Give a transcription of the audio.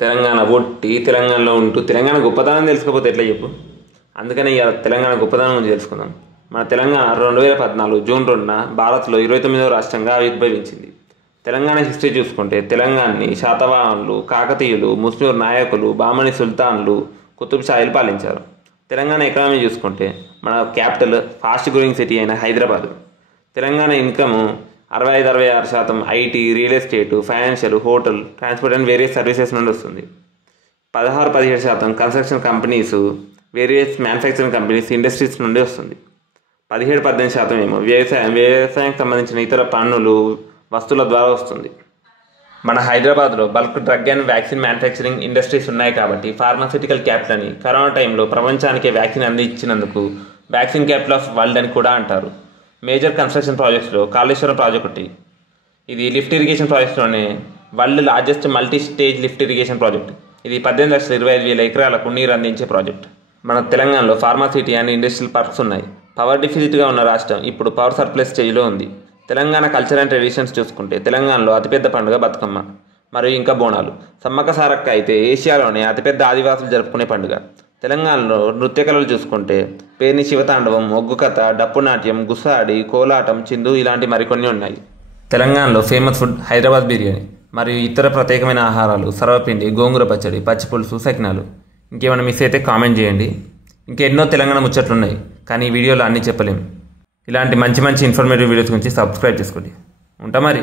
తెలంగాణ ఒట్టి తెలంగాణలో ఉంటూ తెలంగాణ గొప్పతనం తెలుసుకోకపోతే ఎట్లా చెప్పు. అందుకని ఇక తెలంగాణ గొప్పతనం గురించి తెలుసుకుందాం. మన తెలంగాణ 2014 జూన్ 2న భారత్లో 29వ రాష్ట్రంగా ఆవిర్భవించింది. తెలంగాణ హిస్టరీ చూసుకుంటే తెలంగాణని శాతవాహనులు, కాకతీయులు, ముస్లిం నాయకులు, బామని సుల్తాన్లు, కుతుబ్ షాయిలు పాలించారు. తెలంగాణ ఎకానమీ చూసుకుంటే మన క్యాపిటల్ ఫాస్ట్ గ్రోయింగ్ సిటీ అయిన Hyderabad. Telangana income 65-66% IT, real estate, financial, hotel, transport and various services నుండి వస్తుంది. 16-17% construction companies, various manufacturing companies, industries నుండి వస్తుంది. 17-18% ఏమో వ్యవసాయానికి సంబంధించిన ఇతర పన్నులు, వస్తువుల ద్వారా వస్తుంది. మన హైదరాబాద్లో bulk drug and vaccine manufacturing industries ఉన్నాయి కాబట్టి ఫార్మాస్యూటికల్ క్యాపిటల్ అని, కరోనా టైంలో ప్రపంచానికి వ్యాక్సిన్ అందించినందుకు వ్యాక్సిన్ క్యాపిటల్ ఆఫ్ వరల్డ్ అని కూడా అంటారు. మేజర్ కన్స్ట్రక్షన్ ప్రాజెక్ట్స్లో కాళేశ్వరం ప్రాజెక్ట్ ఒకటి. ఇది లిఫ్ట్ ఇరిగేషన్ ప్రాజెక్ట్స్లోనే world largest multi stage lift irrigation project. ఇది 18,25,000 ఎకరాలకు నీరు అందించే ప్రాజెక్ట్. మన తెలంగాణలో ఫార్మాసిటీ అండ్ ఇండస్ట్రియల్ పార్క్స్ ఉన్నాయి. పవర్ డిఫిసిట్గా ఉన్న రాష్ట్రం ఇప్పుడు పవర్ సర్ప్లస్ స్టేజ్లో ఉంది. తెలంగాణ కల్చర్ అండ్ ట్రెడిషన్స్ చూసుకుంటే తెలంగాణలో అతిపెద్ద పండుగ బతుకమ్మ మరియు ఇంకా బోనాలు. సమ్మక్క సారక్క అయితే ఏషియాలోనే అతిపెద్ద ఆదివాసులు జరుపుకునే పండుగ. తెలంగాణలో నృత్య కళలు చూసుకుంటే పేర్ని శివతాండవం, ఒగ్గు కథ, డప్పు నాట్యం, గుస్సాడి, కోలాటం, చిందు ఇలాంటి మరికొన్ని ఉన్నాయి. తెలంగాణలో ఫేమస్ ఫుడ్ హైదరాబాద్ బిర్యానీ మరియు ఇతర ప్రత్యేకమైన ఆహారాలు సర్వపిండి, గోంగూర పచ్చడి, పచ్చిపులుసు, సకినాలు. ఇంకేమైనా మిస్ అయితే కామెంట్ చేయండి. ఇంకెన్నో తెలంగాణ ముచ్చట్లు ఉన్నాయి కానీ ఈ వీడియోలో అన్నీ చెప్పలేము. ఇలాంటి మంచి మంచి ఇన్ఫర్మేటివ్ వీడియోస్ గురించి సబ్స్క్రైబ్ చేసుకోండి. ఉంటా మరి.